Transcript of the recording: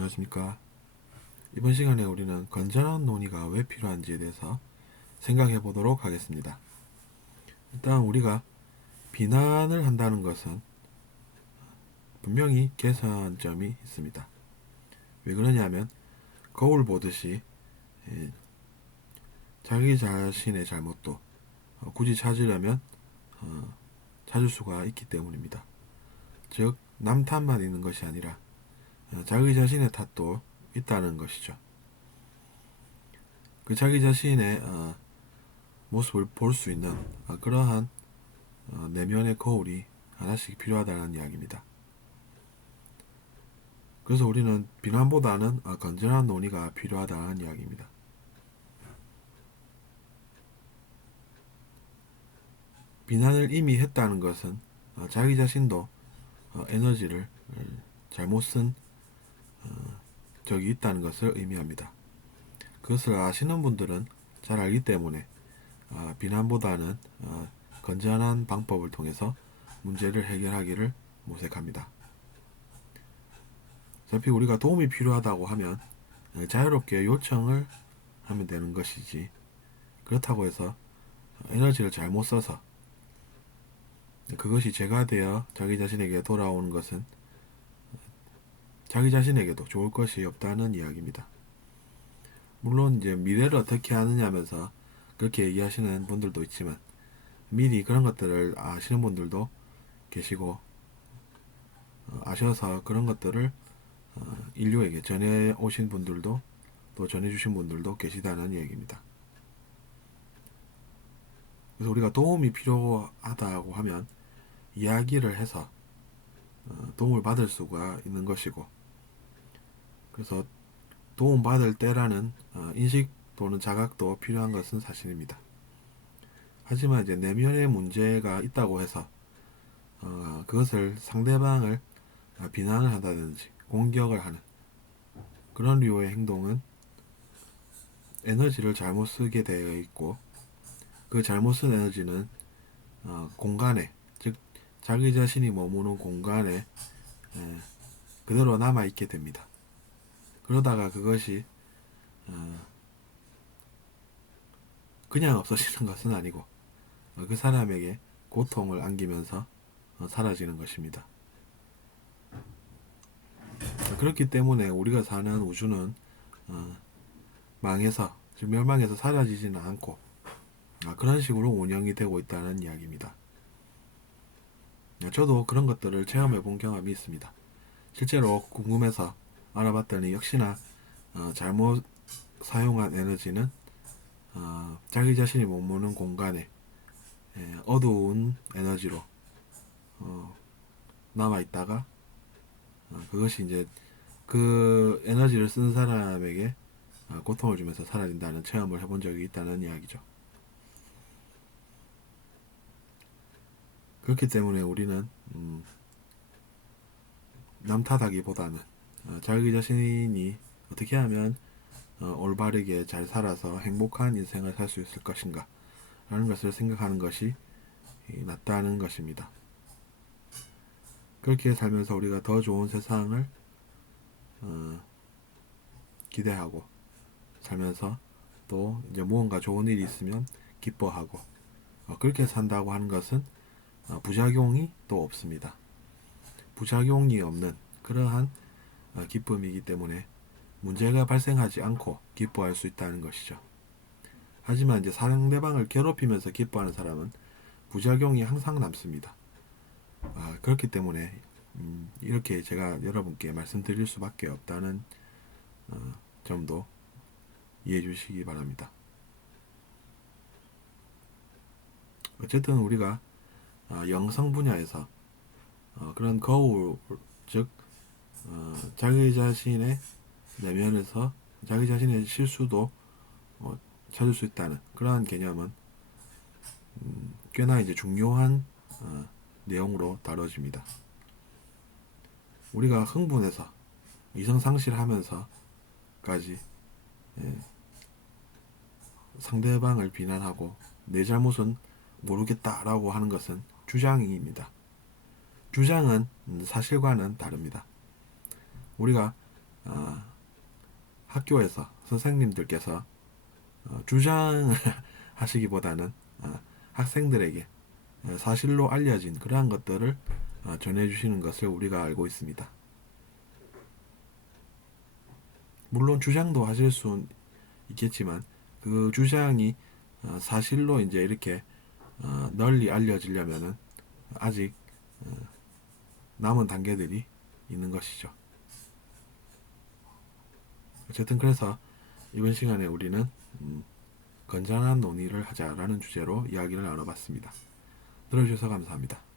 안녕하십니까. 이번 시간에 우리는 건전한 논의가 왜 필요한지에 대해서 생각해 보도록 하겠습니다. 일단 우리가 비난을 한다는 것은 분명히 개선점이 있습니다. 왜 그러냐면 거울 보듯이 예, 자기 자신의 잘못도 어, 굳이 찾으려면 어, 찾을 수가 있기 때문입니다. 즉, 남 탓만 있는 것이 아니라 어, 자기 자신의 탓도 있다는 것이죠. 그 자기 자신의 어, 모습을 볼 수 있는 어, 그러한 어, 내면의 거울이 하나씩 필요하다는 이야기입니다. 그래서 우리는 비난보다는 어, 건전한 논의가 필요하다는 이야기입니다. 비난을 이미 했다는 것은 어, 자기 자신도 어, 에너지를 어, 잘못 쓴 어, 적이 있다는 것을 의미합니다. 그것을 아시는 분들은 잘 알기 때문에 어, 비난보다는 어, 건전한 방법을 통해서 문제를 해결하기를 모색합니다. 어차피 우리가 도움이 필요하다고 하면 어, 자유롭게 요청을 하면 되는 것이지 그렇다고 해서 에너지를 잘못 써서 그것이 죄가 되어 자기 자신에게 돌아오는 것은 자기 자신에게도 좋을 것이 없다는 이야기입니다. 물론 이제 미래를 어떻게 아느냐면서 그렇게 얘기하시는 분들도 있지만 미리 그런 것들을 아시는 분들도 계시고 어, 아셔서 그런 것들을 어, 인류에게 전해 오신 분들도 또 전해 주신 분들도 계시다는 얘기입니다. 그래서 우리가 도움이 필요하다고 하면 이야기를 해서 어, 도움을 받을 수가 있는 것이고 그래서 도움 받을 때라는 어, 인식 또는 자각도 필요한 것은 사실입니다. 하지만 이제 내면의 문제가 있다고 해서 어, 그것을 상대방을 어, 비난을 한다든지 공격을 하는 그런 류의 행동은 에너지를 잘못 쓰게 되어 있고 그 잘못 쓴 에너지는 어, 공간에 즉 자기 자신이 머무는 공간에 에, 그대로 남아 있게 됩니다. 그러다가 그것이 어, 그냥 없어지는 것은 아니고 어, 그 사람에게 고통을 안기면서 어, 사라지는 것입니다. 그렇기 때문에 우리가 사는 우주는 어, 망해서 즉 멸망해서 사라지지는 않고 아, 그런 식으로 운영이 되고 있다는 이야기입니다. 아, 저도 그런 것들을 체험해 본 경험이 있습니다. 실제로 궁금해서 알아봤더니 역시나 어, 잘못 사용한 에너지는 어, 자기 자신이 머무는 공간에 예, 어두운 에너지로 어, 남아 있다가 어, 그것이 이제 그 에너지를 쓴 사람에게 어, 고통을 주면서 사라진다는 체험을 해본 적이 있다는 이야기죠. 그렇기 때문에 우리는 음, 남 탓하기보다는 어, 자기 자신이 어떻게 하면 어, 올바르게 잘 살아서 행복한 인생을 살 수 있을 것인가 라는 것을 생각하는 것이 이, 낫다는 것입니다. 그렇게 살면서 우리가 더 좋은 세상을 어, 기대하고 살면서 또 이제 무언가 좋은 일이 있으면 기뻐하고 어, 그렇게 산다고 하는 것은 어, 부작용이 또 없습니다. 부작용이 없는 그러한 어, 기쁨이기 때문에 문제가 발생하지 않고 기뻐할 수 있다는 것이죠. 하지만 이제 상대방을 괴롭히면서 기뻐하는 사람은 부작용이 항상 남습니다. 아, 그렇기 때문에 음, 이렇게 제가 여러분께 말씀드릴 수밖에 없다는 어, 점도 이해해 주시기 바랍니다. 어쨌든 우리가 어, 영성 분야에서 어, 그런 거울 즉 어, 자기 자신의 내면에서 자기 자신의 실수도 어, 찾을 수 있다는 그러한 개념은 음, 꽤나 이제 중요한 어, 내용으로 다뤄집니다. 우리가 흥분해서 이성상실하면서까지 예, 상대방을 비난하고 내 잘못은 모르겠다라고 하는 것은 주장입니다. 주장은 음, 사실과는 다릅니다. 우리가 어, 학교에서 선생님들께서 어, 주장하시기보다는 어, 학생들에게 어, 사실로 알려진 그러한 것들을 어, 전해주시는 것을 우리가 알고 있습니다. 물론 주장도 하실 수 있겠지만 그 주장이 어, 사실로 이제 이렇게 어, 널리 알려지려면은 아직 어, 남은 단계들이 있는 것이죠. 어쨌든 그래서 이번 시간에 우리는 음, 건전한 논의를 하자라는 주제로 이야기를 나눠봤습니다. 들어주셔서 감사합니다.